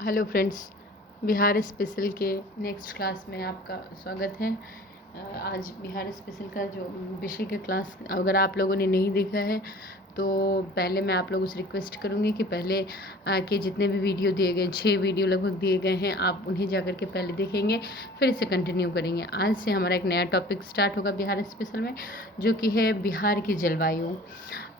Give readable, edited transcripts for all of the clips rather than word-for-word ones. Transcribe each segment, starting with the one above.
Hello friends, Bihar special के next class में आपका स्वागत है। आज बिहार स्पेशल का जो विषय का क्लास अगर आप लोगों ने नहीं देखा है तो पहले मैं आप लोगों से रिक्वेस्ट करूँगी कि पहले के जितने भी वीडियो दिए गए 6 वीडियो लगभग दिए गए हैं, आप उन्हें जाकर के पहले देखेंगे, फिर इसे कंटिन्यू करेंगे। आज से हमारा एक नया टॉपिक स्टार्ट होगा बिहार स्पेशल में, जो कि है बिहार की जलवायु।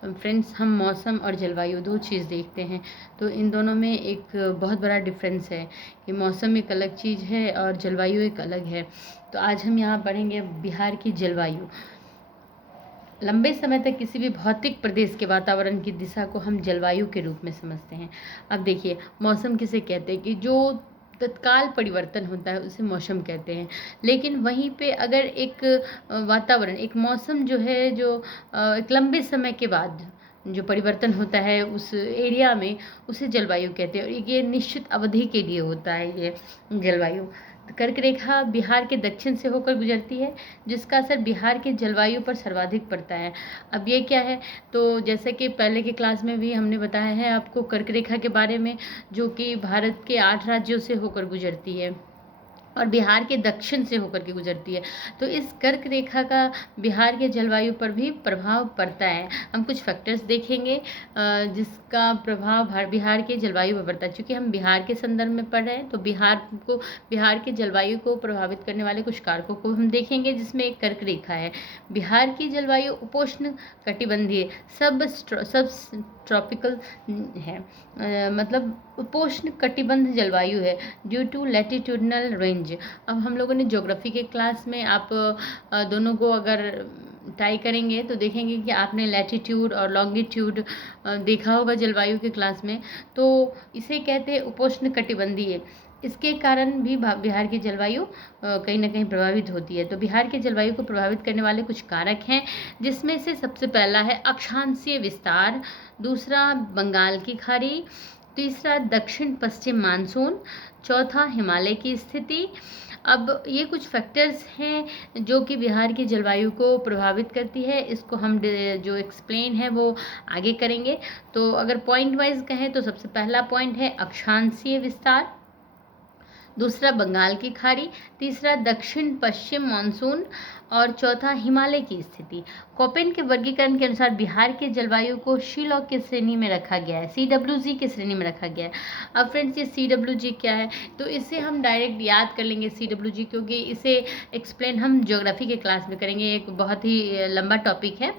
फ्रेंड्स, हम मौसम और जलवायु दो चीज़ देखते हैं, तो इन दोनों में एक बहुत बड़ा डिफरेंस है कि मौसम एक अलग चीज़ है और जलवायु एक अलग है। तो आज हम यहाँ पढ़ेंगे बिहार की जलवायु। लंबे समय तक किसी भी भौतिक प्रदेश के वातावरण की दिशा को हम जलवायु के रूप में समझते हैं। अब देखिए, मौसम किसे कहते हैं कि जो तत्काल परिवर्तन होता है उसे मौसम कहते हैं। लेकिन वहीं पे अगर एक वातावरण, एक मौसम जो है, जो एक लंबे समय के बाद जो परिवर्तन होता है उस एरिया में, उसे जलवायु कहते हैं। और ये निश्चित अवधि के लिए होता है ये जलवायु। कर्क रेखा बिहार के दक्षिण से होकर गुजरती है, जिसका असर बिहार के जलवायु पर सर्वाधिक पड़ता है। अब ये क्या है, तो जैसे कि पहले के क्लास में भी हमने बताया है आपको कर्क रेखा के बारे में, जो कि भारत के 8 राज्यों से होकर गुजरती है और बिहार के दक्षिण से होकर के गुजरती है। तो इस कर्क रेखा का बिहार के जलवायु पर भी प्रभाव पड़ता है। हम कुछ फैक्टर्स देखेंगे जिसका प्रभाव बिहार के जलवायु पर पड़ता है। चूँकि हम बिहार के संदर्भ में पढ़ रहे हैं तो बिहार के जलवायु को प्रभावित करने वाले कुछ कारकों को हम देखेंगे, जिसमें एक कर्क रेखा है। बिहार की जलवायु उपोष्ण कटिबंधीय सब ट्रॉपिकल है, मतलब उपोष्ण कटिबंध जलवायु है ड्यू टू लैटिट्यूडनल रेंज। अब हम लोगों ने ज्योग्राफी के क्लास में आप दोनों को अगर ट्राई करेंगे तो देखेंगे कि आपने लैटिट्यूड और लॉन्गिट्यूड देखा होगा जलवायु के क्लास में। तो इसे कहते हैं उपोष्ण कटिबंधीय। इसके कारण भी बिहार की जलवायु कहीं ना कहीं प्रभावित होती है। तो बिहार की जलवायु को प्रभावित करने वाले कुछ कारक हैं, जिसमें से सबसे पहला है अक्षांशीय विस्तार, दूसरा बंगाल की खाड़ी, तीसरा दक्षिण पश्चिम मानसून, चौथा हिमालय की स्थिति। अब ये कुछ फैक्टर्स हैं जो कि बिहार की जलवायु को प्रभावित करती है। इसको हम जो एक्सप्लेन है वो आगे करेंगे। तो अगर पॉइंट वाइज कहें तो सबसे पहला पॉइंट है अक्षांशीय विस्तार, दूसरा बंगाल की खाड़ी, तीसरा दक्षिण पश्चिम मानसून और चौथा हिमालय की स्थिति। कोपेन के वर्गीकरण के अनुसार बिहार के जलवायु को शीलॉक की श्रेणी में रखा गया है, CWG की श्रेणी में रखा गया है। अब फ्रेंड्स, ये CWG क्या है, तो इसे हम डायरेक्ट याद कर लेंगे CWG, क्योंकि इसे एक्सप्लेन हम ज्योग्राफी के क्लास में करेंगे। एक बहुत ही लंबा टॉपिक है,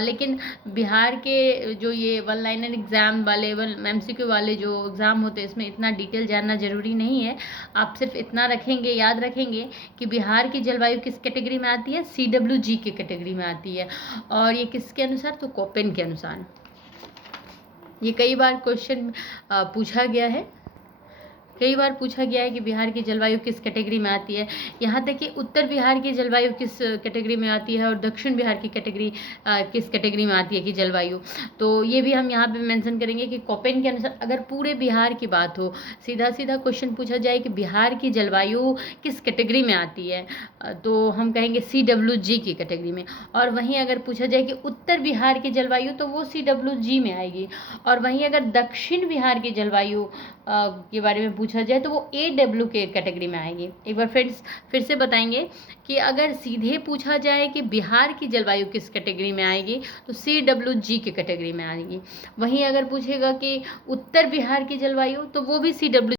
लेकिन बिहार के जो ये 1 लाइनर एग्जाम वाले, MCQ वाले जो एग्ज़ाम होते हैं, इसमें इतना डिटेल जानना ज़रूरी नहीं है। आप सिर्फ इतना रखेंगे, याद रखेंगे कि बिहार की जलवायु किस कैटेगरी में आती है, CWG की कैटेगरी में आती है। और ये किसके अनुसार, तो कोपेन के अनुसार। ये कई बार क्वेश्चन पूछा गया है, कई बार पूछा गया है कि बिहार की जलवायु किस कैटेगरी में आती है। यहाँ तक कि उत्तर बिहार की जलवायु किस कैटेगरी में आती है और दक्षिण बिहार की किस कैटेगरी में आती है कि जलवायु। तो ये भी हम यहाँ पे मेंशन करेंगे कि कोपेन के अनुसार अगर पूरे बिहार की बात हो, सीधा सीधा क्वेश्चन पूछा जाए कि बिहार की जलवायु किस कैटेगरी में आती है, तो हम कहेंगे CWG की कैटेगरी में। और वहीं अगर पूछा जाए कि उत्तर बिहार की जलवायु, तो वो CWG में आएगी। और वहीं अगर दक्षिण बिहार की जलवायु के बारे में पूछा जाए तो वो AW के कैटेगरी में आएगी। एक बार फ्रेंड्स फिर से बताएंगे कि अगर सीधे पूछा जाए कि बिहार की जलवायु किस कैटेगरी में आएगी, तो CWG की कैटेगरी में आएगी। वहीं अगर पूछेगा कि उत्तर बिहार की जलवायु, तो वो भी CWG